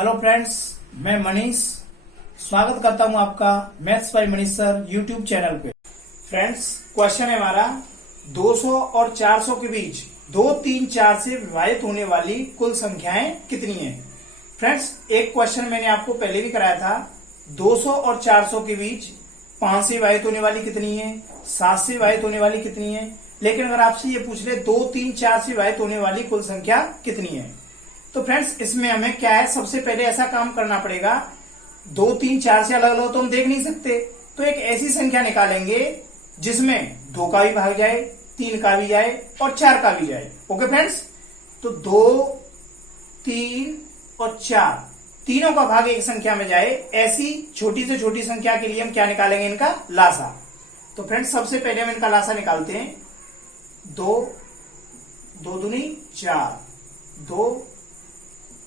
Hello friends, मैं मनीष स्वागत करता हूं आपका maths by Manish sir YouTube channel पे। फ्रेंड्स, क्वेश्चन है हमारा 200 और 400 के बीच 2, 3, 4 से विभाजित होने वाली कुल संख्याएं कितनी हैं। फ्रेंड्स, एक क्वेश्चन मैंने आपको पहले भी कराया था। 200 और 400 के बीच 5 से विभाजित होने वाली कितनी है, 7 से विभाजित होने वाली कितनी है। लेकिन अगर आपसे ये पूछ ले 2, 3, 4 से विभाजित होने वाली कुल संख्या कितनी है, तो फ्रेंड्स इसमें हमें क्या है, सबसे पहले ऐसा काम करना पड़ेगा। 2, 3, 4 से अलग अलग तो हम देख नहीं सकते, तो एक ऐसी संख्या निकालेंगे जिसमें 2 का भी भाग जाए, 3 का भी जाए और 4 का भी जाए। ओके फ्रेंड्स, तो 2, 3 और 4 तीनों का भाग एक संख्या में जाए, ऐसी छोटी से छोटी संख्या के लिए हम क्या निकालेंगे, इनका लासा। तो फ्रेंड्स सबसे पहले हम इनका लासा निकालते हैं। 2, 2 दूनी 4, 2,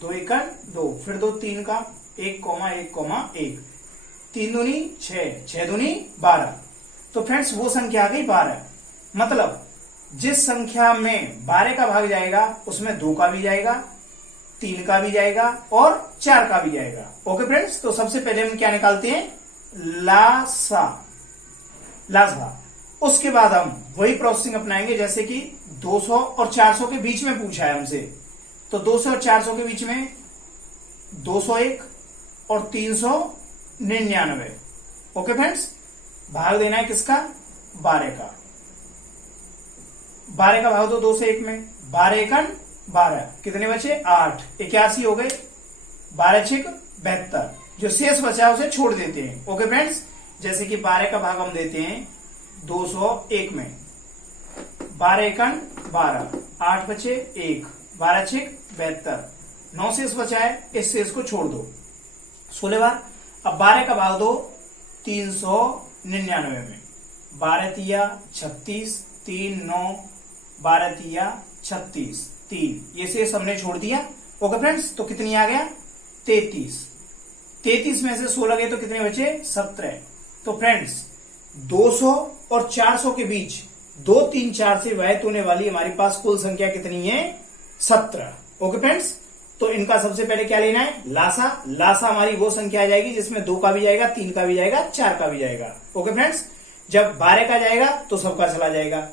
2 एकड़ 2, फिर 2 3 का 1, 1, 1, 3 दूनी 6, 6 दूनी 12। तो फ्रेंड्स वो संख्या आ गई 12। मतलब जिस संख्या में 12 का भाग जाएगा उसमें 2 का भी जाएगा, 3 का भी जाएगा और 4 का भी जाएगा। ओके फ्रेंड्स, तो सबसे पहले हम क्या निकालते हैं, लासा। उसके बाद हम वही प्रोसेसिंग अपनाएंगे जैसे कि 200 और 400 के बीच में पूछा है हमसे। तो 200 और 400 के बीच में 201 और 399। ओके फ्रेंड्स, भाग देना है किसका, 12 का। 12 का भाग दो 2 से 1 में, 12 एकन 12, कितने बचे 8, 81 हो गए, 12 छिक 72। जो शेष बचा उसे छोड़ देते हैं। ओके फ्रेंड्स, जैसे कि 12 का भाग हम देते हैं 201 में, 12 एकन 12, 8 बचे 1, 12 छिक 72, 9 शेष बचा है, इस शेष को छोड़ दो 16 बार। अब 12 का भाग दो 399 में, 12 तिया 36, 3 9, 12 तिया 36, 3, ये शेष हमने छोड़ दिया। ओके फ्रेंड्स, तो कितनी आ गया 33। 33 में से 16 गए तो कितने बचे 17। तो फ्रेंड्स 200 और 400 के बीच 2, 3, 4 से विभाजित होने वाली हमारे पास कुल संख्या कितनी है, 17। ओके फ्रेंड्स, तो इनका सबसे पहले क्या लेना है, लासा। लासा हमारी वो संख्या आ जाएगी जिसमें 2 का भी जाएगा, 3 का भी जाएगा, 4 का भी जाएगा। ओके फ्रेंड्स, जब 12 का जाएगा तो सबका चला जाएगा।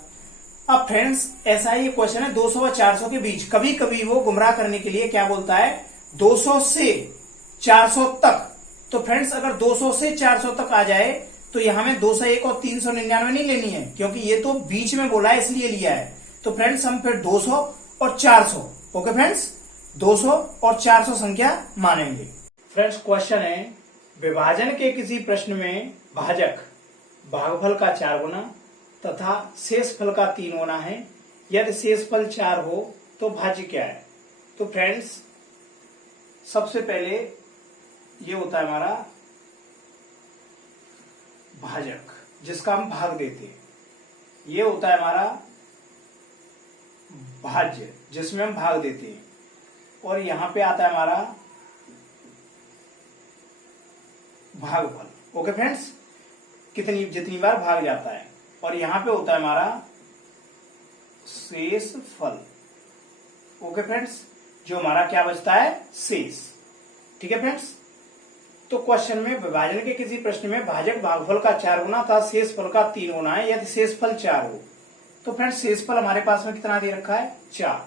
अब फ्रेंड्स ऐसा ही क्वेश्चन है 200 और 400 के बीच। कभी कभी वो गुमराह करने के लिए क्या बोलता है, 200 से 400 तक। तो फ्रेंड्स अगर 200 से 400 तक आ जाए तो यहां में 201 और 399 नहीं लेनी है, क्योंकि ये तो बीच में बोला है इसलिए लिया है। तो फ्रेंड्स हम फिर 200 और 400, ओके फ्रेंड्स 200 और 400 संख्या मानेंगे। फ्रेंड्स क्वेश्चन है, विभाजन के किसी प्रश्न में भाजक भागफल का 4 गुना तथा शेषफल का 3 गुना है। यदि शेषफल 4 हो तो भाज्य क्या है। तो फ्रेंड्स सबसे पहले ये होता है हमारा भाजक, जिसका हम भाग देते हैं। ये होता है हमारा भाज्य, जिसमें हम भाग देते हैं। और यहां पे आता है हमारा भागफल। ओके फ्रेंड्स, जितनी बार भाग जाता है। और यहां पे होता है हमारा शेषफल। ओके फ्रेंड्स, जो हमारा क्या बचता है, शेष। ठीक है फ्रेंड्स, तो क्वेश्चन में विभाजन के किसी प्रश्न में भाजक भागफल का 4 गुना था, शेषफल का 3 गुना है। यदि शेषफल 4 हो तो फ्रेंड्स शेषफल हमारे पास में कितना दे रखा है, 4।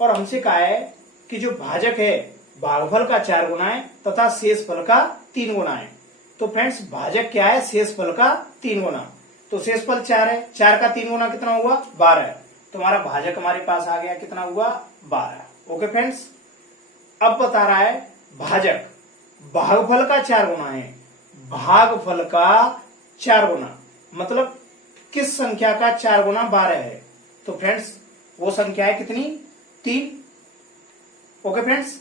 और हमसे कहा है कि जो भाजक है भागफल का 4 गुना है तथा शेषफल का 3 गुना है। तो फ्रेंड्स भाजक क्या है, शेषफल का 3 गुना। तो शेषफल 4 है, 4 का 3 गुना कितना हुआ, 12। तो हमारा भाजक हमारे पास आ गया, कितना हुआ, 12। ओके फ्रेंड्स, अब बता रहा है भाजक भागफल का 4 गुना है। भागफल का 4 गुना मतलब किस संख्या का 4 गुना 12 है। तो फ्रेंड्स वो संख्या है कितनी, 3। ओके फ्रेंड्स,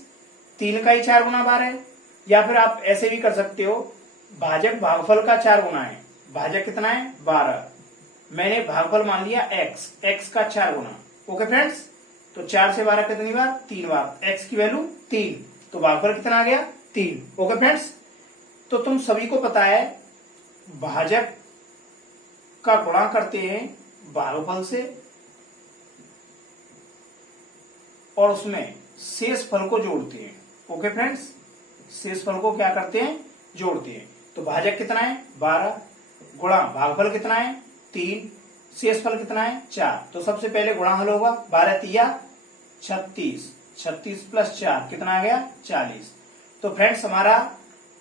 3 का ही 4 गुना 12 है। या फिर आप ऐसे भी कर सकते हो, भाजक भागफल का 4 गुना है, भाजक कितना है, 12। मैंने भागफल मान लिया x, x का 4 गुना। ओके फ्रेंड्स, तो 4 से 12 कितनी बार, 3 बार, x की वैल्यू 3, तो भागफल कितना आ गया, 3। ओके फ्रेंड्स, तो तुम सभी को पता है भाजक का गुणा करते हैं भागफल से और उसमें शेष फल को जोड़ते हैं। ओके फ्रेंड्स, शेषफल को क्या करते हैं, जोड़ते हैं। तो भाजक कितना है 12 गुणा भागफल कितना है 3, शेषफल कितना है 4। तो सबसे पहले गुणा हल होगा, 12 तिया 36, 36 प्लस 4 कितना आ गया 40। तो फ्रेंड्स हमारा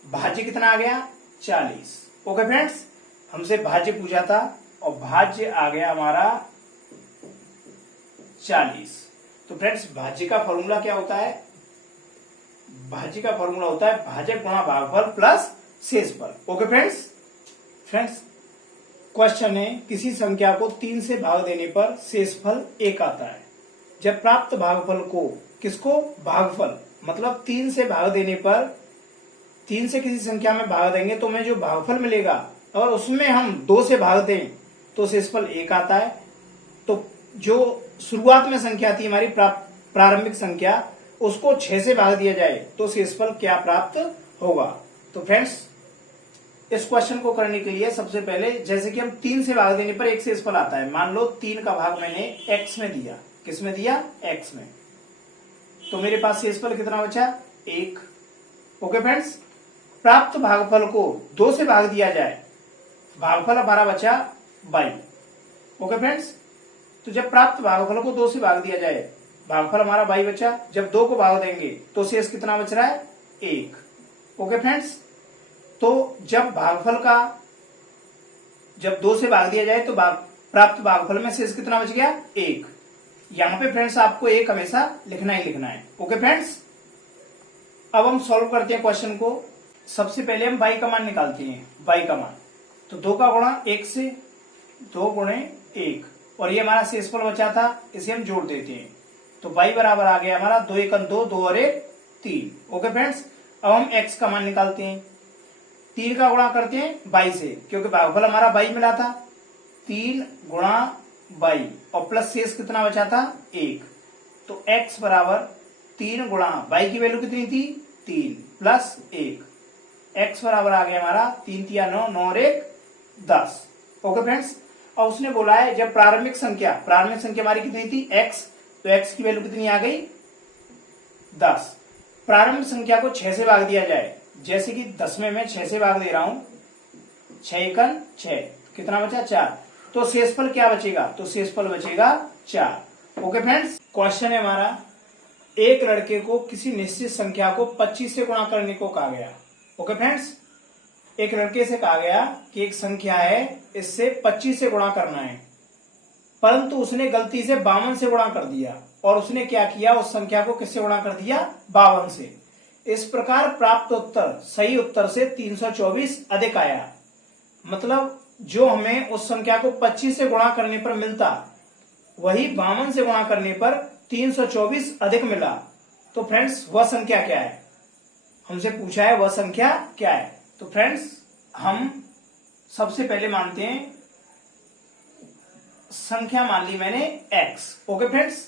भाज्य कितना आ गया 40। ओके फ्रेंड्स, हमसे भाज्य पूछा था और भाज्य आ गया हमारा 40। तो फ्रेंड्स भाज्य का फॉर्मूला क्या होता है, भाज्य का फॉर्मूला होता है भाजक गुणा भागफल प्लस शेषफल। ओके फ्रेंड्स, क्वेश्चन है किसी संख्या को 3 से भाग देने पर शेषफल 1 आता है। जब प्राप्त भागफल को, किसको, भागफल मतलब 3 से भाग देने पर, 3 से किसी संख्या में भाग देंगे तो हमें जो भागफल मिलेगा और उसमें हम 2 से भाग दें तो शेषफल 1 आता है। तो जो शुरुआत में संख्या थी हमारी प्रारंभिक संख्या, उसको 6 से भाग दिया जाए तो शेषफल क्या प्राप्त होगा। तो फ्रेंड्स इस क्वेश्चन को करने के लिए सबसे पहले, जैसे कि हम 3 से भाग देने पर एक शेषफल आता है, मान लो 3 का भाग मैंने x में दिया, किस में दिया, x में, तो मेरे पास शेषफल कितना बचा 1। ओके फ्रेंड्स, प्राप्त भागफल को 2 से भाग दिया जाए, भागफल हमारा बचा 22। ओके फ्रेंड्स, तो जब प्राप्त भागफल को 2 से भाग दिया जाए, भागफल हमारा 22 बचा, जब 2 को भाग देंगे तो शेष कितना बच रहा है 1। ओके फ्रेंड्स, तो जब भागफल का, जब 2 से भाग दिया जाए तो प्राप्त भागफल में शेष कितना बच गया 1। यहां पे फ्रेंड्स आपको 1 हमेशा लिखना ही लिखना है। ओके फ्रेंड्स, अब हम सॉल्व करते हैं क्वेश्चन को। सबसे पहले हम y का मान निकालते हैं, y का मान, तो 2 का गुणा 1 से, 2 गुणे 1, और ये हमारा शेषफल बचा था, इसे हम जोड़ देते हैं। तो y बराबर आ गया हमारा 2 1 2, 2 और 1 3। ओके फ्रेंड्स, अब हम x का मान निकालते हैं। 3 का गुणा करते हैं 22 से, क्योंकि भागफल हमारा 22 मिला था, 3 गुणा 22 और प्लस शेष कितना बचा था 1। तो x बराबर 3 गुणा 22 की वैल्यू कितनी थी 3 प्लस 1, x बराबर आ गया हमारा 3 तिया 9, 9 और 1 10। ओके फ्रेंड्स, अब उसने बोला है जब प्रारंभिक संख्या हमारी कितनी थी x, तो x की वैल्यू कितनी आ गई 10। प्रारंभिक संख्या को 6 से भाग दिया जाए, जैसे कि 10वें में 6 से भाग दे रहा हूं, 6 एकन 6, कितना बचा 4। तो शेषफल क्या बचेगा, तो शेषफल बचेगा 4। ओके फ्रेंड्स, क्वेश्चन है हमारा, एक लड़के को किसी निश्चित संख्या को 25 से गुणा करने को कहा गया। ओके फ्रेंड्स, एक लड़के से कहा गया कि एक संख्या है, इससे 25 से गुणा करना है, परंतु उसने गलती से 52 से गुणा कर दिया, और उसने क्या किया, उस संख्या को किससे गुणा कर दिया 52 से। इस प्रकार प्राप्त उत्तर सही उत्तर से 324 अधिक आया। मतलब जो हमें उस संख्या को 25 से गुणा करने पर मिलता, वही 52 से गुणा करने पर 324 अधिक मिला। तो फ्रेंड्स वह संख्या क्या है, हमसे पूछा है वह संख्या क्या है। तो फ्रेंड्स हम सबसे पहले मानते हैं, संख्या मान ली मैंने x। ओके फ्रेंड्स,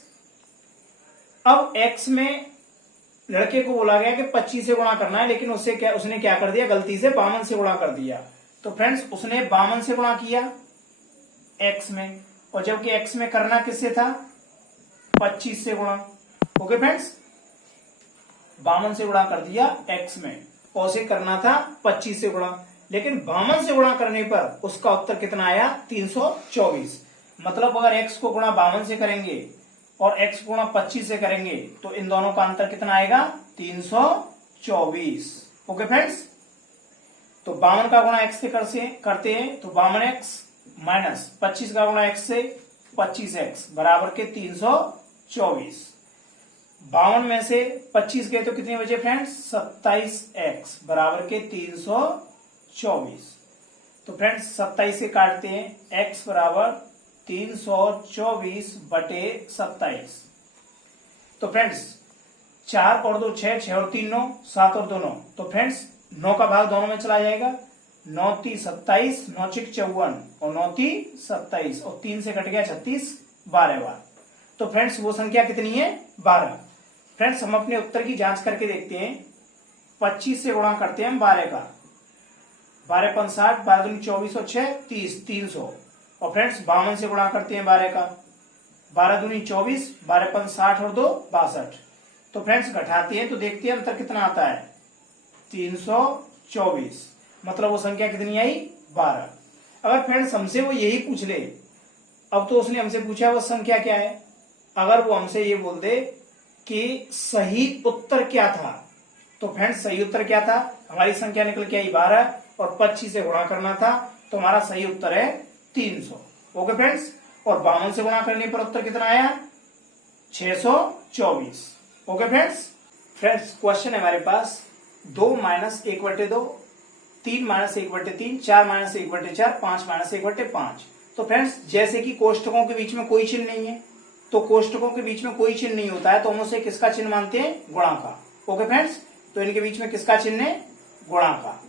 अब x में लड़के को बोला गया कि 25 से गुणा करना है, लेकिन उसने क्या कर दिया, गलती से 52 से गुणा कर दिया। तो फ्रेंड्स उसने 52 से गुणा किया x में, और जबकि x में करना किससे था 25 से गुणा। ओके फ्रेंड्स, 52 से गुणा कर दिया x में, और उसे करना था 25 से गुणा, लेकिन 52 से गुणा करने पर उसका उत्तर कितना आया 324। मतलब अगर x को गुणा 52 से करेंगे और x को गुणा 25 से करेंगे तो इन दोनों का अंतर कितना आएगा 324। ओके फ्रेंड्स, तो 52 का गुणा x से करते हैं तो 52x माइनस 25 का गुणा x से 25x बराबर के 324। 52 में से 25 गए तो कितने बचे फ्रेंड्स 27x बराबर के 324। तो फ्रेंड्स 27 से काटते हैं, x बराबर 324 बटे 27। तो फ्रेंड्स 4 और 2 6, 6 और 3 9, 7 और 2 9। तो फ्रेंड्स 9 का भाग दोनों में चला जाएगा, 9 3 27, 9 6 54 और 9 3 27 और 3 से कट गया 36, 12 बार। तो फ्रेंड्स वो संख्या कितनी है 12। फ्रेंड्स हम अपने उत्तर की जांच करके देखते हैं। 25 से गुणा करते हैं हम 12 का, 12 5 60, 12 दूनी 24 और 6 30, 300। और फ्रेंड्स 52 से गुणा करते हैं 12 का, 12 दूनी 24, 12 5 60 और 2 62। तो फ्रेंड्स घटाते हैं तो देखते हैं अंतर कितना आता है, 324, मतलब वो संख्या कितनी आई, 12। अगर फ्रेंड्स हमसे वो यही पूछ ले, अब तो उसने हमसे पूछा वो संख्या क्या है, अगर वो हमसे ये बोल दे कि सही उत्तर क्या था, तो फ्रेंड्स सही उत्तर क्या था, हमारी संख्या निकल के आई 12 और 25 से गुणा करना था, तो हमारा सही उत्तर है 300। ओके फ्रेंड्स, और 52 से गुणा करने पर उत्तर कितना आया, 624। Okay friends. फ्रेंड्स क्वेश्चन है हमारे पास 2 माइनस 1/2, 3 माइनस 1/3, 4 माइनस 1/4, 5 माइनस 1/5। तो फ्रेंड्स जैसे कि कोष्टकों के बीच में कोई चिन्ह नहीं है, तो कोष्टकों के बीच में कोई चिन्ह नहीं होता है तो हम उसे किसका चिन्ह मानते हैं, गुणा का। ओके फ्रेंड्स, तो इनके बीच में किसका चिन्ह है, गुणा का।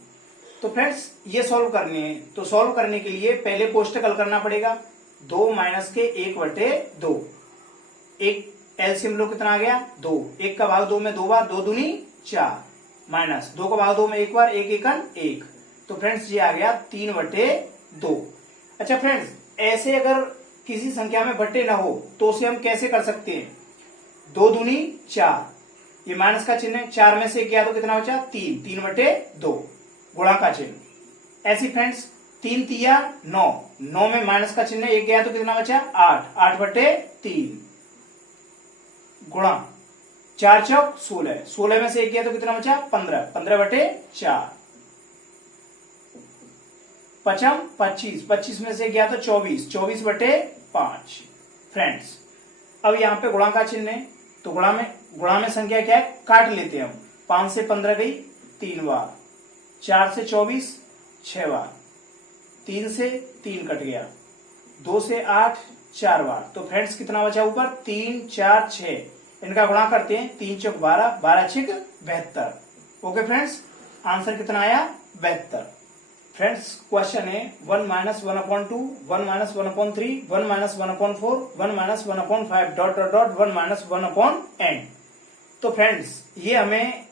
तो फ्रेंड्स ये सॉल्व करने हैं, तो सॉल्व करने के लिए पहले कोष्टक हल करना पड़ेगा। 2 माइनस के 1/2, एक एलसीएम लो कितना आ गया, 2, 1 का भाग 2 में 2 बार, 2 दूनी 4, माइनस 2 का भाग 2 में 1 बार, 1 एकन 1, तो फ्रेंड्स ये आ गया 3/2। अच्छा फ्रेंड्स, ऐसे अगर किसी संख्या में बट्टे ना हो तो उसे हम कैसे कर सकते हैं, 2 दूनी 4, ये माइनस का चिन्ह है, 4 में से गया तो कितना बचा, 3, 3/2, गुणा का चिन्ह। ऐसी फ्रेंड्स 3 तिया 9, 9 में माइनस का चिन्ह है, 1 गया तो कितना बचा, 8, 8/3, गुणा 4 चौक 16, 16 में से 1 गया तो कितना बचा, 15, 15/4, पचम 25, 25 में से गया तो 24, 24/5। फ्रेंड्स अब यहां पे गुणा का चिन्ह है, तो गुणा में संख्या क्या है, काट लेते हैं हम। 5 से 15 गई 3 बार, 4 से 24 6 बार, 3 से 3 कट गया, 2 से 8 4 बार, तो फ्रेंड्स कितना बचा ऊपर, 3 4 6, इनका गुणा करते हैं, 3 चौक 12, 12 छिक 72। ओके फ्रेंड्स, आंसर कितना आया, 72। फ्रेंड्स क्वेश्चन है 1 minus 1/2, 1 minus 1/3, 1 minus 1/4, 1 minus 1/5 dot dot dot 1 minus 1/n। तो फ्रेंड्स ये हमें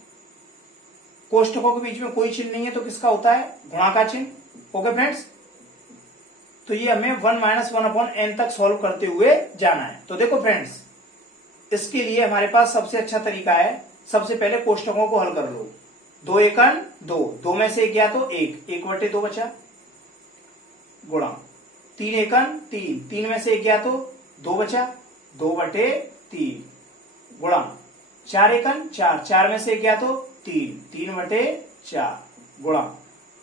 कोष्टकों के बीच में कोई चिन्ह नहीं है तो किसका होता है, गुणा का चिन्ह। ओके फ्रेंड्स, तो ये हमें 1 माइनस 1/n तक सॉल्व करते हुए जाना है। तो देखो फ्रेंड्स, इसके लिए हमारे पास सबसे अच्छा तरीका है, सबसे पहले कोष्टकों को हल कर लो। 2 एकन 2, 2 में से 1 गया तो 1, 1/2 बचा, गुणा 3 एकन 3, 3 में से 1 गया तो 2 बचा, 2/3, गुणा 4 एकन 4, 4 में से 1 गया तो 3, 3/4, गुणा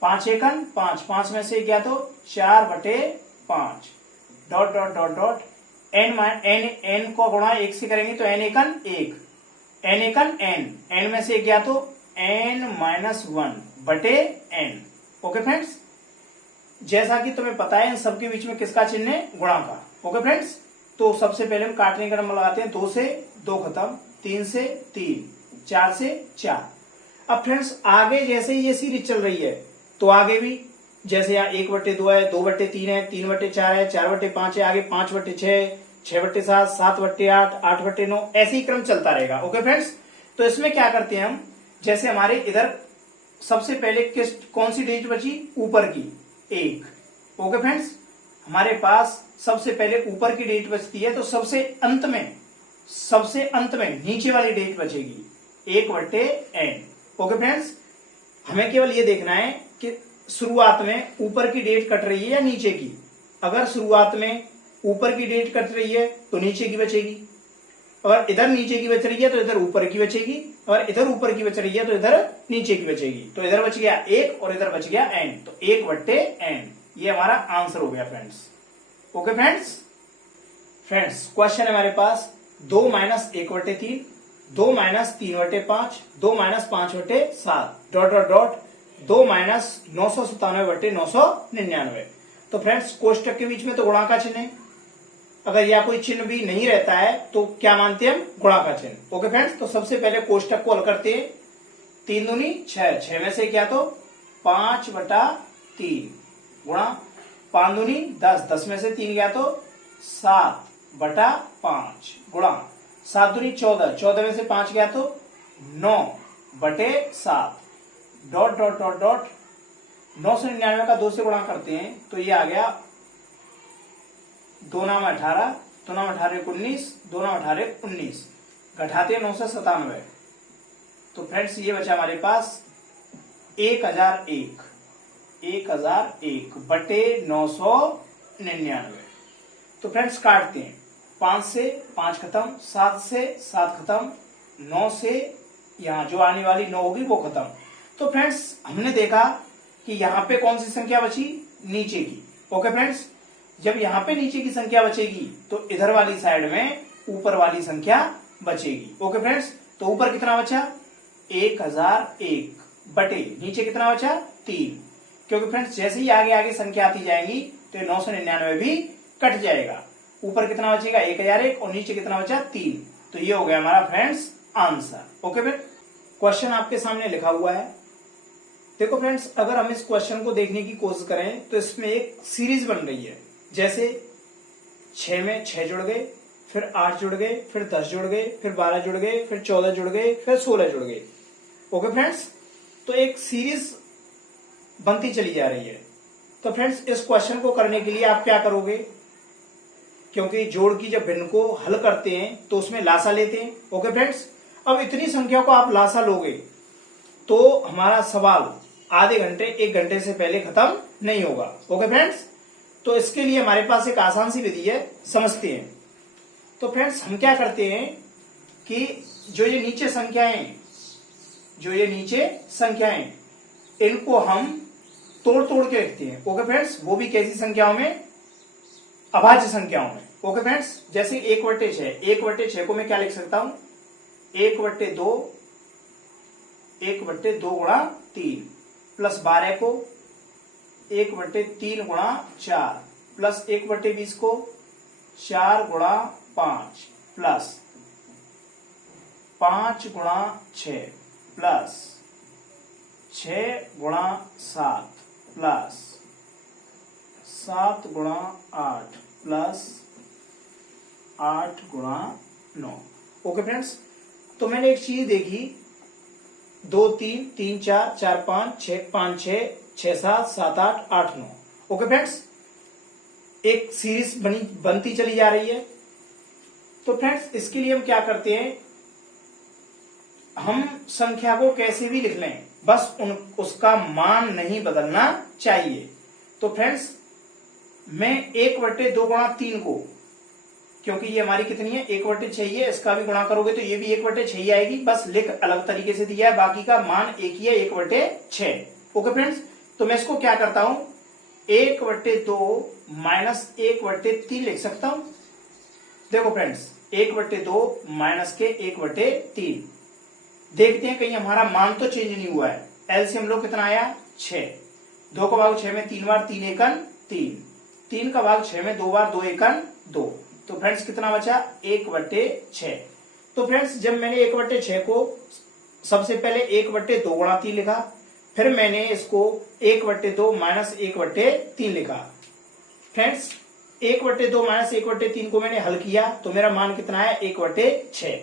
5 एकन 5, 5 में से 1 गया तो 4/5, dot dot dot dot n को गुणा 1 से करेंगे तो n एकन 1, n एकन n में से 1 गया तो n-1/n। ओके फ्रेंड्स, जैसा कि तुम्हें पता है इन सबके बीच में किसका चिन्ह है, गुणा का। ओके फ्रेंड्स, तो सबसे पहले हम काटने का नंबर लगाते हैं, 2 से 2 खत्म, 3 से 3, 4 से 4। अब फ्रेंड्स आगे जैसे ये सीरीज चल रही है तो आगे भी जैसे यहाँ 1/2 है, 2/3 है, 3/4 है, 4/5 है, आगे 5/6, 6/7, 7/8, 8/9, ऐसे ही क्रम चलता रहेगा। ओके फ्रेंड्स, तो इसमें क्या करते हैं हम, जैसे हमारे इधर सबसे पहले कौन सी डिजिट बची, ऊपर की 1। ओके फ्रेंड्स, हमारे पास सबसे पहले ऊपर की डिजिट बचती है, तो सबसे अंत में नीचे वाली डिजिट बचेगी 1/n। ओके फ्रेंड्स, हमें केवल ये देखना है कि शुरुआत में ऊपर की डिजिट कट रही है या नीचे की। अगर शुरुआत में ऊपर की डिजिट कट रही है तो नीचे की बचेगी, अगर इधर नीचे की बच रही है तो इधर ऊपर की बचेगी, अगर इधर ऊपर की बच रही है तो इधर नीचे की बचेगी। तो इधर बच गया 1 और इधर बच गया n, तो 1/n ये हमारा आंसर हो गया फ्रेंड्स। ओके फ्रेंड्स, क्वेश्चन है हमारे पास 2 minus 1/3, 2 minus 3/5, 2 minus 5/7 dot dot dot 2 minus 997/999। तो फ्रेंड्स कोष्टक के बीच में तो गुणा का चिन्ह है, अगर या कोई चिन्ह भी नहीं रहता है तो क्या मानते हैं हम, गुणा का चिन्ह। ओके फ्रेंड्स, तो सबसे पहले कोष्टक को हल करते हैं। 3 दूनी 6, 6 में से क्या तो 5/3, गुणा 5 दूनी 10, 10 में से 3 गया तो 7/5, गुणा 7 दूनी 14, 14 में से 5 गया तो 9/7, डॉट डॉट डॉट डॉट 999 का 2 से गुणा करते हैं तो ये आ गया 2 9 18, 2 9 18 19, 2 9 18 19, घटाते 997, तो फ्रेंड्स ये बचा हमारे पास 1001 बटे 999। तो फ्रेंड्स काटते हैं, 5 से 5 खत्म, 7 से 7 खत्म, 9 से यहाँ जो आने वाली 9 होगी वो खत्म। तो फ्रेंड्स हमने देखा कि यहाँ पे कौन सी संख्या बची, नीचे की। ओके फ्रेंड्स, जब यहाँ पे नीचे की संख्या बचेगी तो इधर वाली साइड में ऊपर वाली संख्या बचेगी। ओके फ्रेंड्स, तो ऊपर कितना बचा 1001 बटे नीचे कितना बचा 3, क्योंकि फ्रेंड्स जैसे ही आगे आगे संख्या आती जाएंगी तो 999 भी कट जाएगा। ऊपर कितना बचेगा 1001 और नीचे कितना बचा 3। तो ये हो गया हमारा friends answer. Okay friend, question आपके सामने लिखा हुआ है। देखो फ्रेंड्स, अगर हम इस क्वेश्चन को देखने की कोशिश करें तो इसमें एक सीरीज बन रही है। जैसे 6 में 6 जुड़ गए, फिर 8 जुड़ गए, फिर 10 जुड़ गए, फिर 12 जुड़ गए, फिर 14 जुड़ गए, फिर 16 जुड़ गए। ओके फ्रेंड्स, तो एक सीरीज बनती चली जा रही है। तो फ्रेंड्स इस क्वेश्चन को करने के लिए आप क्या करोगे, क्योंकि जोड़ की जब भिन्न को हल करते हैं तो उसमें लासा लेते हैं। ओके फ्रेंड्स, अब इतनी संख्या को आप लासा लोगे तो हमारा सवाल आधे घंटे 1 घंटे से पहले खत्म नहीं होगा। ओके फ्रेंड्स, तो इसके लिए हमारे पास एक आसान सी विधि है, समझते हैं। तो फ्रेंड्स हम क्या करते हैं कि जो ये नीचे संख्याएं इनको हम तोड़ तोड़ के रखते हैं। ओके फ्रेंड्स, वो भी कैसी संख्याओं में, अभाज्य संख्याओं में। ओके फ्रेंड्स, जैसे 1/6, 1/6 को मैं क्या लिख सकता हूं 1/2 गुणा 3 प्लस 12 को 1/3 गुणा 4 प्लस 1/20 को 4 गुणा 5 प्लस 5 गुणा 6 प्लस 6 गुणा 7 प्लस 7 गुणा 8 प्लस 8 गुणा 9। ओके फ्रेंड्स, तो मैंने एक चीज देखी, 2 3 3 4 4 5 6 5 6 6 7 7 8 8 9। ओके फ्रेंड्स, एक सीरीज बनती चली जा रही है। तो फ्रेंड्स इसके लिए हम क्या करते हैं, हम संख्या को कैसे भी लिख लें, बस उसका मान नहीं बदलना चाहिए। तो फ्रेंड्स मैं 1/2 गुणा 3 को, क्योंकि ये हमारी कितनी है 1/6 है, इसका भी गुणा करोगे तो ये भी 1/6 ही आएगी, बस लिख अलग तरीके से दिया है, बाकी का मान एक ही है 1/6। ओके फ्रेंड्स, तो मैं इसको क्या करता हूं 1/2 माइनस 1/3 लिख सकता हूं। देखो फ्रेंड्स 1/2 माइनस के 1/3, देखते हैं कहीं हमारा मान तो चेंज नहीं हुआ है। एलसीएम लो कितना आया 6, 2 का भाग 6 में 3 बार 3 एकन 3, 3 का भाग 6 में 2 बार 2 एकन 2। तो फ्रेंड्स कितना बचा 1/6। तो फ्रेंड्स जब मैंने 1/6 को सबसे पहले 1/2 गुणा 3 लिखा, फिर मैंने इसको 1/2 माइनस 1/3 लिखा। फ्रेंड्स 1/2 माइनस 1/3 को मैंने हल किया तो मेरा मान कितना है 1/6,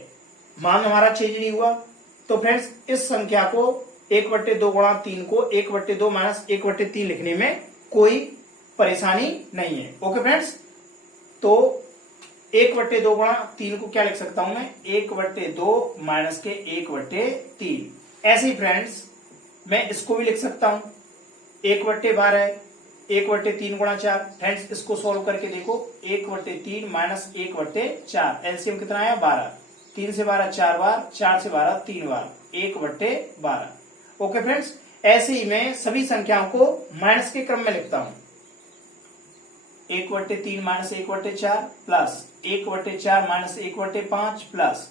मान हमारा चेंज नहीं हुआ। तो फ्रेंड्स इस संख्या को 1/2 गुणा 3 को 1/2 माइनस 1/3 लिखने में कोई परेशानी नहीं है। ओके फ्रेंड्स, तो 1/2 गुणा 3 को क्या लिख सकता हूं मैं 1/2 माइनस के 1/3। ऐसे ही फ्रेंड्स मैं इसको भी लिख सकता हूं 1/12 1/3 गुणा 4। फ्रेंड्स इसको सॉल्व करके देखो 1/3 माइनस 1/4, एलसीएम कितना आया 12, 3 से 12 4 बार, 4 से 12 3 बार, 1/12। ओके फ्रेंड्स, ऐसे ही मैं सभी संख्याओं को माइनस के क्रम में लिखता हूं 1/3 minus 1/4 plus 1/4 minus 1/5 plus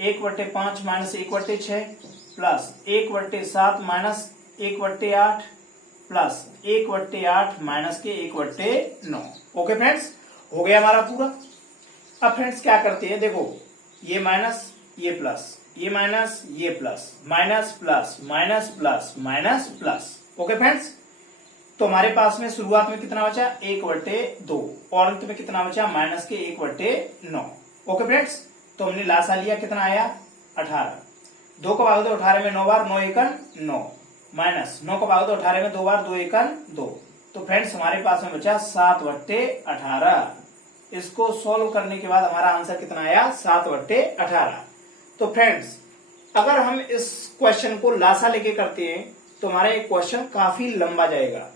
1/5 minus 1/6 plus 1/7 minus 1/8 plus 1/8 minus के 1/9। ओके फ्रेंड्स, हो गया हमारा पूरा। अब फ्रेंड्स क्या करते हैं, देखो ये माइनस ये प्लस, ये माइनस ये plus, minus plus minus plus minus plus. Okay friends, तो हमारे पास में शुरुआत में कितना बचा 1/2 और अंत में कितना बचा माइनस के 1/9। ओके फ्रेंड्स, तो हमने लासा लिया कितना आया 18, 2 का भाग दो 18 में 9 बार, 9 एकन 9 माइनस 9 का भाग दो 18 में 2 बार, 2 एकन 2। तो फ्रेंड्स हमारे पास में बचा 7/18। इसको सॉल्व करने के बाद हमारा आंसर कितना आया 7/18। तो फ्रेंड्स, अगर हम इस क्वेश्चन को लासा लेके करते हैं तो हमारा ये क्वेश्चन काफी लंबा जाएगा,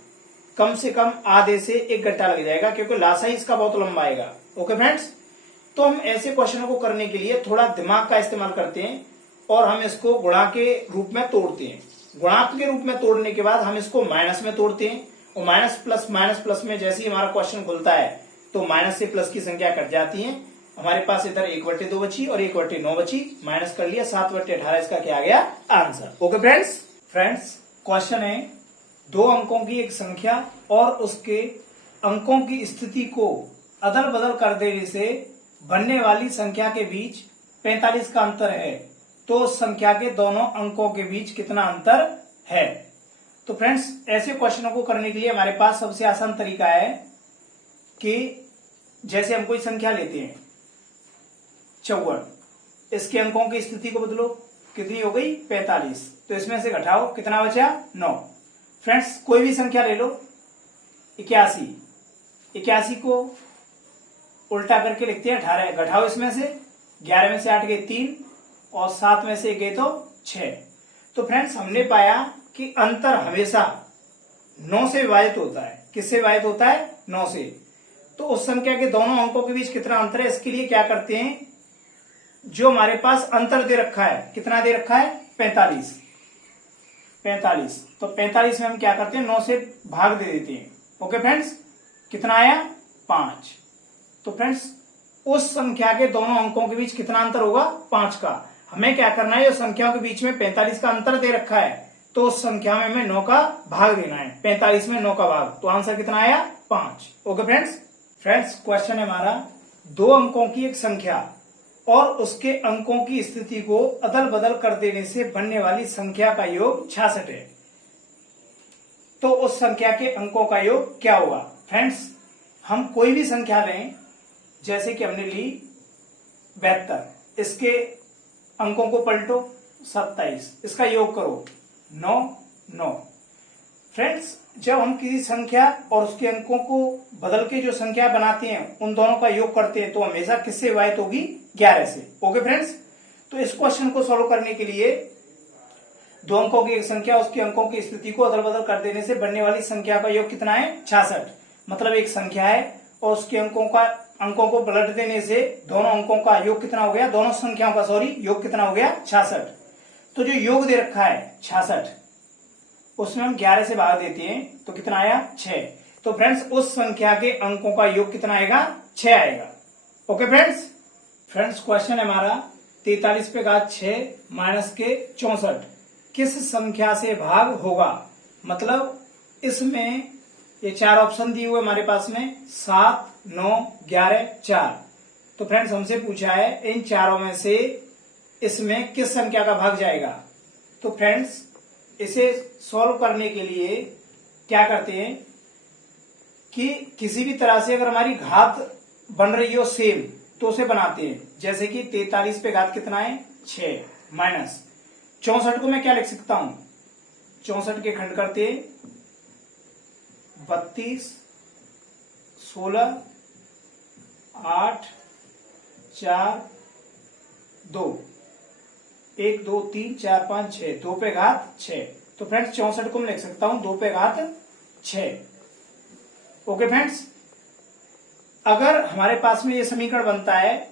कम से कम आधे से 1 घंटा लग जाएगा, क्योंकि लासा ही इसका बहुत लंबा आएगा। ओके फ्रेंड्स, तो हम ऐसे क्वेश्चन को करने के लिए थोड़ा दिमाग का इस्तेमाल करते हैं और हम इसको गुणा के रूप में तोड़ते हैं। गुणांक के रूप में तोड़ने के बाद हम इसको माइनस में तोड़ते हैं, और माइनस प्लस में जैसे ही हमारा क्वेश्चन खुलता है तो माइनस से प्लस की संख्या कट जाती है। हमारे पास इधर 1/2 बची और 1/9 बची, माइनस कर लिया, 7/18 इसका क्या आ गया आंसर। ओके फ्रेंड्स, क्वेश्चन है 2 अंकों की एक संख्या और उसके अंकों की स्थिति को अदल बदल कर देने से बनने वाली संख्या के बीच 45 का अंतर है, तो उस संख्या के दोनों अंकों के बीच कितना अंतर है। तो फ्रेंड्स, ऐसे क्वेश्चनों को करने के लिए हमारे पास सबसे आसान तरीका है कि जैसे हम कोई संख्या लेते हैं 54, इसके अंकों की स्थिति को बदलो, कितनी हो गई 45, तो इसमें से घटाओ, कितना बचा 9। फ्रेंड्स, कोई भी संख्या ले लो, 81 को उल्टा करके लिखते हैं 18, घटाओ इसमें से, 11 में से 8 गए 3 और 7 में से 1 गए तो 6। तो फ्रेंड्स, हमने पाया कि अंतर हमेशा 9 से विभाजित होता है। किससे विभाजित होता है? 9 से। तो उस संख्या के दोनों अंकों के बीच कितना अंतर है, इसके लिए क्या करते हैं, जो हमारे पास अंतर दे रखा है, कितना दे रखा है 45, तो 45 में हम क्या करते हैं 9 से भाग दे देते हैं। ओके फ्रेंड्स, कितना आया 5। तो फ्रेंड्स, उस संख्या के दोनों अंकों के बीच कितना अंतर होगा 5 का। हमें क्या करना है, उस संख्याओं के बीच में 45 का अंतर दे रखा है, तो उस संख्या में हमें 9 का भाग देना है, 45 में 9 का भाग, तो आंसर कितना आया 5। ओके फ्रेंड्स, क्वेश्चन है हमारा 2 अंकों की एक संख्या और उसके अंकों की स्थिति को अदल बदल कर देने से बनने वाली संख्या का योग 66 है, तो उस संख्या के अंकों का योग क्या होगा। फ्रेंड्स, हम कोई भी संख्या लें, जैसे कि हमने ली 72, इसके अंकों को पलटो 27, इसका योग करो 9। फ्रेंड्स, जब हम किसी संख्या और उसके अंकों को बदल के जो संख्या बनाते हैं उन दोनों का योग करते हैं तो हमेशा किससे विभाजित होगी 11 से। ओके फ्रेंड्स, तो इस क्वेश्चन को सॉल्व करने के लिए 2 अंकों की एक संख्या उसके अंकों की स्थिति को अदल बदल कर देने से बनने वाली संख्या का योग कितना है 66। मतलब एक संख्या है और उसके अंकों को पलट देने से दोनों अंकों का योग कितना हो गया, दोनों संख्याओं का योग कितना हो गया 66। तो जो योग दे रखा है 66, उसमें हम 11 से भाग देते हैं तो कितना आया 6। तो फ्रेंड्स, उस संख्या के अंकों का योग कितना आएगा 6 आएगा। ओके फ्रेंड्स, क्वेश्चन है हमारा 43 पे घात 6 माइनस के 64 किस संख्या से भाग होगा। मतलब इसमें ये 4 ऑप्शन दिए हुए हमारे पास में 7, 9, 11, 4। तो फ्रेंड्स, हमसे पूछा है इन चारों में से इसमें किस संख्या का भाग जाएगा। तो फ्रेंड्स, इसे सॉल्व करने के लिए क्या करते हैं कि किसी भी तरह से अगर हमारी घात बन रही हो सेम तो उसे बनाते हैं। जैसे कि 43 पे घात कितना है 6 माइनस 64 को मैं क्या लिख सकता हूं, 64 के खंड करते 32, 16, 8, 4, 2, 1, 2, 3, 4, 5, 6, 2 पे घात 6। तो फ्रेंड्स, 64 को मैं लिख सकता हूं 2 पे घात 6। ओके फ्रेंड्स, अगर हमारे पास में ये समीकरण बनता है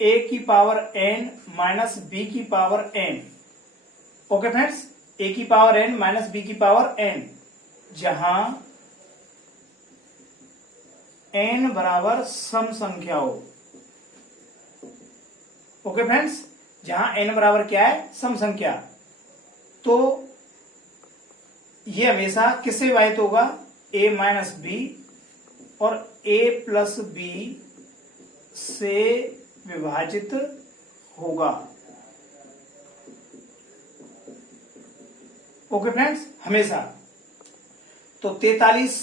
a की पावर n माइनस b की power n। Okay friends, a की पावर n माइनस b की पावर n, जहां n बराबर सम संख्या हो। ओके फ्रेंड्स, जहां n बराबर क्या है सम संख्या, तो ये हमेशा किससे विभाजित होगा a माइनस b और a प्लस b से विभाजित होगा। ओके फ्रेंड्स, हमेशा। तो 43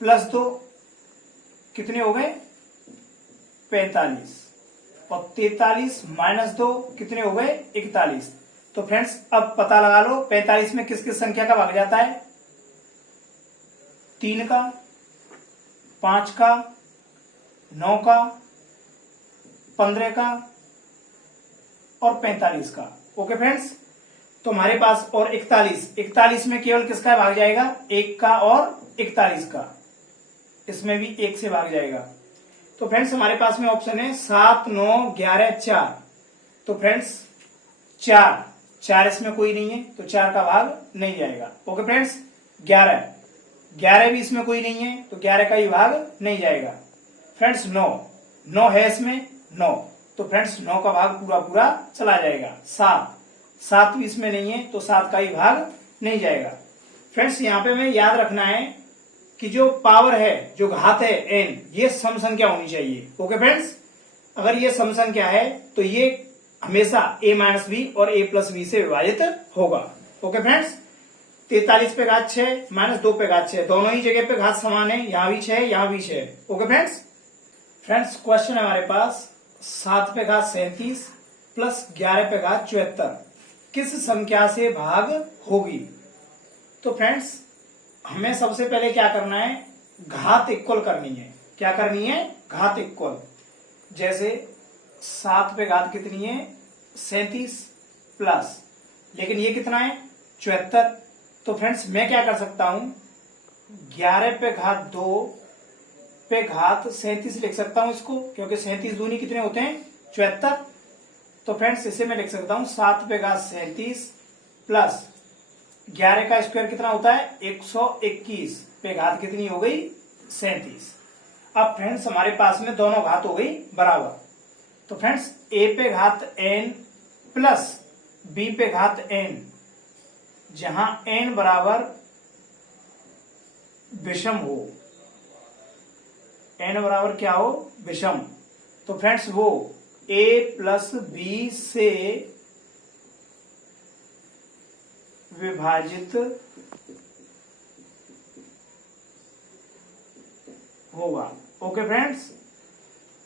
प्लस 2 कितने हो गए 45 और 43 माइनस 2 कितने हो गए 41। तो फ्रेंड्स, अब पता लगा लो 45 में किस किस संख्या का भाग जाता है, 3 का, 5 का, 9 का, 15 का और 45 का। ओके फ्रेंड्स, तो हमारे पास और 41 में केवल किसका भाग जाएगा, 1 का और 41 का, इसमें भी 1 से भाग जाएगा। तो फ्रेंड्स हमारे पास में ऑप्शन है 7, 9, 11, 4। तो फ्रेंड्स 4 इसमें कोई नहीं है तो 4 का भाग नहीं जाएगा। ओके फ्रेंड्स, 11 भी इसमें कोई नहीं है तो 11 का ही भाग नहीं जाएगा। फ्रेंड्स 9 है इसमें 9, तो फ्रेंड्स 9 का भाग पूरा पूरा चला जाएगा। 7 भी इसमें नहीं है तो 7 का ही भाग नहीं जाएगा। फ्रेंड्स यहाँ पे हमें याद रखना है कि जो पावर है, जो घात है n, ये सम संख्या होनी चाहिए। ओके फ्रेंड्स, अगर ये सम संख्या है तो ये हमेशा a माइनस बी और a प्लस बी से विभाजित होगा। ओके फ्रेंड्स, 43 पे घात 6 माइनस 2 पे घात 6, दोनों ही जगह पे घात समान है, यहाँ भी 6 यहाँ भी 6। ओके फ्रेंड्स क्वेश्चन है हमारे पास 7 पे घात 37 प्लस 11 पे घात 74 किस संख्या से भाग होगी। तो फ्रेंड्स हमें सबसे पहले क्या करना है, घात इक्वल करनी है। क्या करनी है, घात इक्वल। जैसे 7 पे घात कितनी है, 37 प्लस, लेकिन ये कितना है 74। तो फ्रेंड्स मैं क्या कर सकता हूं, 11 पे घात 2 पे घात 37 लिख सकता हूं इसको, क्योंकि 37 दूनी कितने होते हैं 74। तो फ्रेंड्स इसे मैं लिख सकता हूं 7 पे घात 37 प्लस 11 का स्क्वायर कितना होता है 121 पे घात कितनी हो गई 37। अब फ्रेंड्स हमारे पास में दोनों घात हो गई बराबर। तो फ्रेंड्स a पे घात n प्लस b पे घात n, जहां n बराबर विषम हो, n बराबर क्या हो विषम, तो फ्रेंड्स वो a प्लस b से विभाजित होगा। ओके फ्रेंड्स,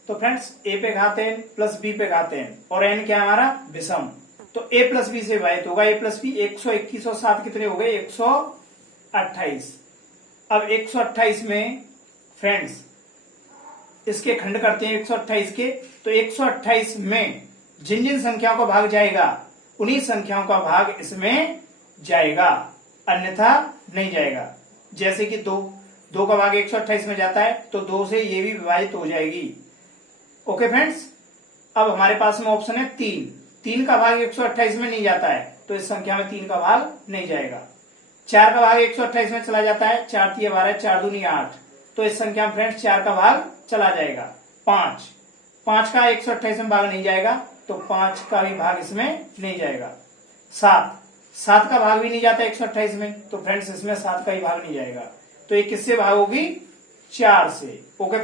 तो फ्रेंड्स a पे घात n प्लस b पे घात n और n क्या है हमारा विषम, तो a प्लस b से विभाजित होगा। a प्लस b 121 और 7 कितने हो गए 128। अब 128 में फ्रेंड्स इसके खंड करते हैं 128 के, तो 128 में जिन जिन संख्याओं का भाग जाएगा उन्हीं संख्याओं का भाग इसमें जाएगा, अन्यथा नहीं जाएगा। जैसे कि 2 का भाग 128 में जाता है तो 2 से ये भी विभाजित हो जाएगी। ओके फ्रेंड्स, अब हमारे पास में ऑप्शन है 3 का भाग 128 में नहीं जाता है तो इस संख्या में 3 का भाग नहीं जाएगा। 4 का भाग 128 में चला जाता है, 4 3 12 4 दूनी 8, तो इस संख्या में फ्रेंड्स 4 का भाग चला जाएगा। 5 का 128 में भाग नहीं जाएगा तो 5 का भी भाग इसमें नहीं जाएगा। 7 का भाग भी नहीं जाता 128 में, तो फ्रेंड्स इसमें 7 का ही भाग नहीं जाएगा। तो ये किससे भाग होगी 4 से। ओके